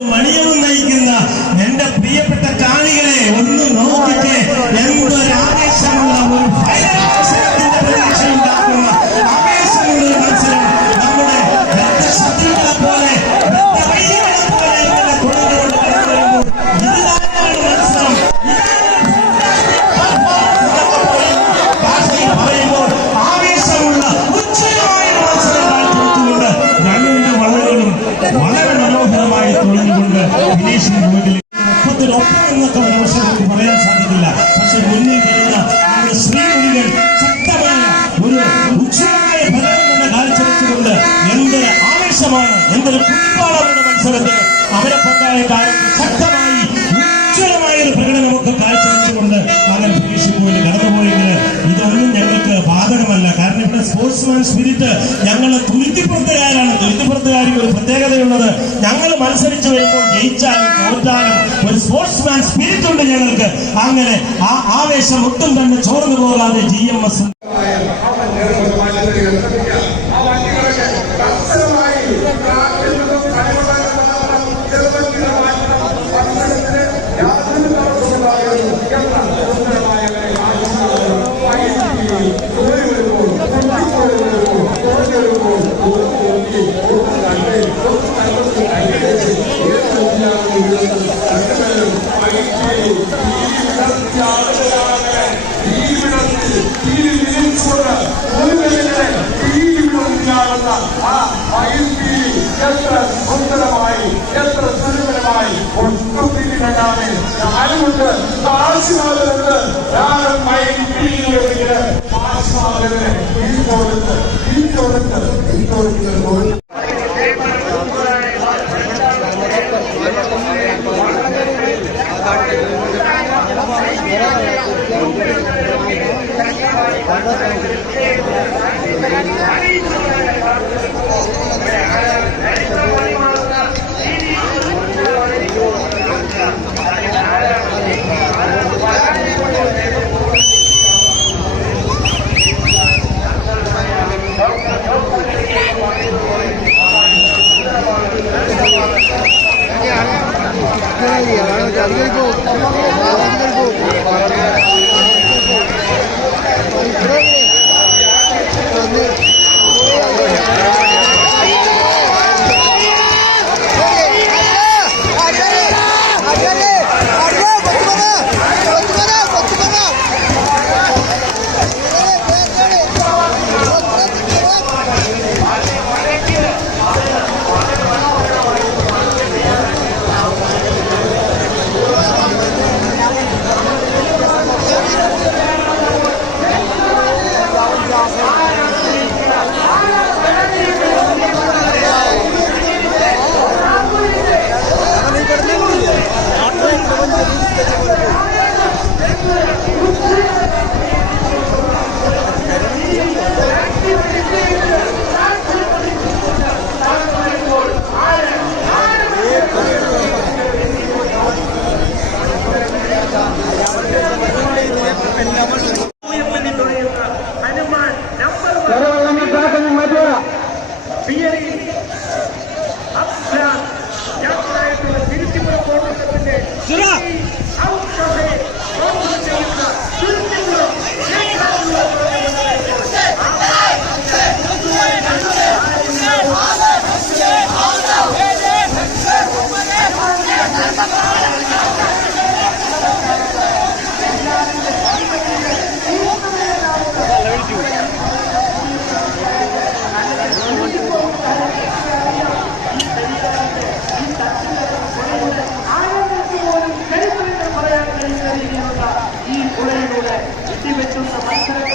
മണിയവും നയിക്കുന്ന എന്റെ പ്രിയപ്പെട്ട കാണികളെ ഒന്ന് നോക്കിയിട്ട് എന്തൊരാവേശമുള്ള ഒരു മത്സരത്തിന്റെ പ്രതീക്ഷ ഉണ്ടാക്കുന്ന ആവേശമുള്ള ഒരു മത്സരം നമ്മുടെ ശത്രുക്കളെ പോലെ കൊണ്ടുകൊണ്ട് കടന്നു വരുമ്പോൾ ഇതിലാണ് മത്സരം. ഭാഷയിൽ പറയുമ്പോൾ ആവേശമുള്ള ഉച്ചമായ മത്സരം കാഴ്ചവെച്ചുകൊണ്ട് രണ്ട് വളകളും വളരെ മനോഹരമായി തുഴഞ്ഞുകൊണ്ട് ഫിനിഷിംഗ് പോയിന്റിൽ 30 എന്നൊക്കെ ഒരു അവസരത്തിൽ പറയാൻ സാധിക്കില്ല. പക്ഷെ മുന്നിൽ വരുന്ന നമ്മുടെ ശ്രീകുടികൾ ശക്തമായ ഒരു ഉച്ചയായ ഫലം തന്നെ കാഴ്ചവെച്ചുകൊണ്ട് എന്തൊരു ആവേശമാണ്, എന്തൊരു കുട്ടിപ്പാളങ്ങളുടെ മത്സരത്തിന് അവരെ പറ്റായ കാലത്ത് ശക്തമായി ഉജ്ജ്വലമായ ഒരു പ്രകടനമൊക്കെ കാഴ്ചവെച്ചുകൊണ്ട് അങ്ങനെ ഫിനിഷിംഗ് പോയിന്റ് കടന്നുപോയെങ്കിൽ ഇതൊന്നും ഞങ്ങൾക്ക് ബാധകമല്ല. കാരണം ഇവിടെ സ്പോർട്സ്മാൻ സ്പിരിറ്റ് ഞങ്ങളെ തുരുത്തിപ്പുറത്തുകാരാണ്. തുരുത്തിപ്പുറത്തുകാർക്ക് ഒരു പ്രത്യേകതയുള്ളത്, ഞങ്ങൾ മത്സരിച്ചു വരുമ്പോൾ ജയിച്ചാലും തോറ്റാലും ഒരു സ്പോർട്സ്മാൻ സ്പിരിറ്റ് ഉണ്ട് ഞങ്ങൾക്ക്. അങ്ങനെ ആ ആവേശം ഒട്ടും തന്നെ ചോർന്നു പോകാതെ GMS എത്ര സുന്ദരമായി എത്ര സുന്ദരമായി ഒട്ടുപിടിക്കാതെ ഞാനുമുണ്ട് ആശീർവാദമുണ്ട്. ഞാനും ആശീർവാദത്തിന് ഈ കൊടുത്ത് ഈ പുഴയിലൂടെ എത്തിവെച്ചുള്ള മത്സരം